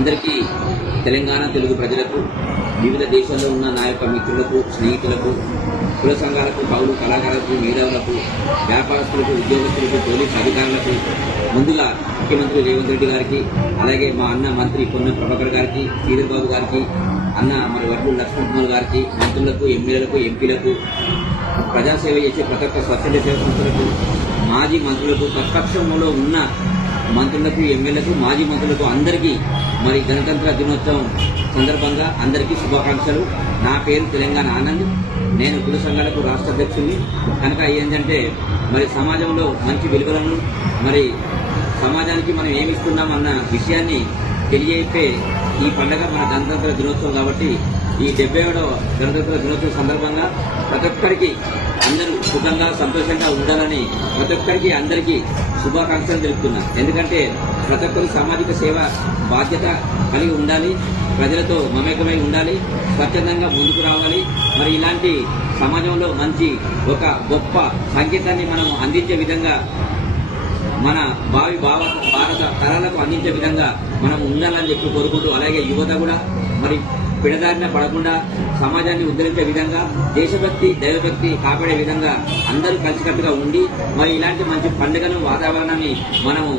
అందరికీ తెలంగాణ తెలుగు ప్రజలకు, వివిధ దేశాల్లో ఉన్న నా యొక్క మిత్రులకు, స్నేహితులకు, కుల సంఘాలకు, కవులు, కళాకారులకు, మేధావులకు, వ్యాపారస్తులకు, ఉద్యోగస్తులకు, పోలీసు అధికారులకు, ముందుగా ముఖ్యమంత్రి రేవంత్ రెడ్డి గారికి, అలాగే మా అన్న మంత్రి పొన్నం ప్రభాకర్ గారికి, శ్రీధర్ బాబు గారికి, అన్న మరి వడ్లు లక్ష్మణ్ కుమార్ గారికి, మంత్రులకు, ఎమ్మెల్యేలకు, ఎంపీలకు, ప్రజాసేవ చేసే ప్రతి ఒక్క స్వచ్ఛంద సేవ సంస్థలకు, మాజీ మంత్రులకు, ప్రతిపక్షంలో ఉన్న మంత్రులకు, ఎమ్మెల్యేలకు, మాజీ మంత్రులకు అందరికీ మరి గణతంత్ర దినోత్సవం సందర్భంగా అందరికీ శుభాకాంక్షలు. నా పేరు తెలంగాణ ఆనంద్. నేను కుల సంఘాలకు రాష్ట్ర అధ్యక్షుడిని. కనుక ఏంటంటే మరి సమాజంలో మంచి విలువలను, మరి సమాజానికి మనం ఏమిస్తున్నాం అన్న విషయాన్ని తెలియజేసే ఈ పండుగ మన గణతంత్ర దినోత్సవం కాబట్టి ఈ 77వ గణతంత్ర దినోత్సవం సందర్భంగా ప్రతి ఒక్కరికి అందరూ సుఖంగా సంతోషంగా ఉండాలని ప్రతి ఒక్కరికి అందరికీ శుభాకాంక్షలు తెలుపుతున్నా. ఎందుకంటే ప్రతి ఒక్కరు సామాజిక సేవ బాధ్యత కలిగి ఉండాలి, ప్రజలతో మమేకమై ఉండాలి, స్వచ్ఛందంగా ముందుకు రావాలి. మరి ఇలాంటి సమాజంలో మంచి ఒక గొప్ప సంకేతాన్ని మనం అందించే విధంగా, మన భారత తరాలకు అందించే విధంగా మనం ఉండాలని చెప్పి కోరుకుంటూ, అలాగే యువత కూడా మరి పిడదారిన పడకుండా సమాజాన్ని ఉద్ధరించే విధంగా, దేశభక్తి దైవభక్తి కాపాడే విధంగా అందరూ కలిసికట్టుగా ఉండి మరి ఇలాంటి మంచి పండుగను వాతావరణాన్ని మనము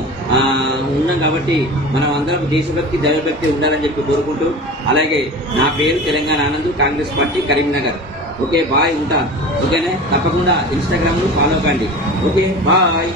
ఉన్నాం కాబట్టి మనం అందరం దేశభక్తి దైవభక్తి ఉండాలని చెప్పి కోరుకుంటూ, అలాగే నా పేరు Telangana Anand, Congress party Karimnagar. Okay bye, ఉంటా. ఓకేనే, తప్పకుండా ఇన్స్టాగ్రామ్ లో ఫాలో కండి. Okay bye.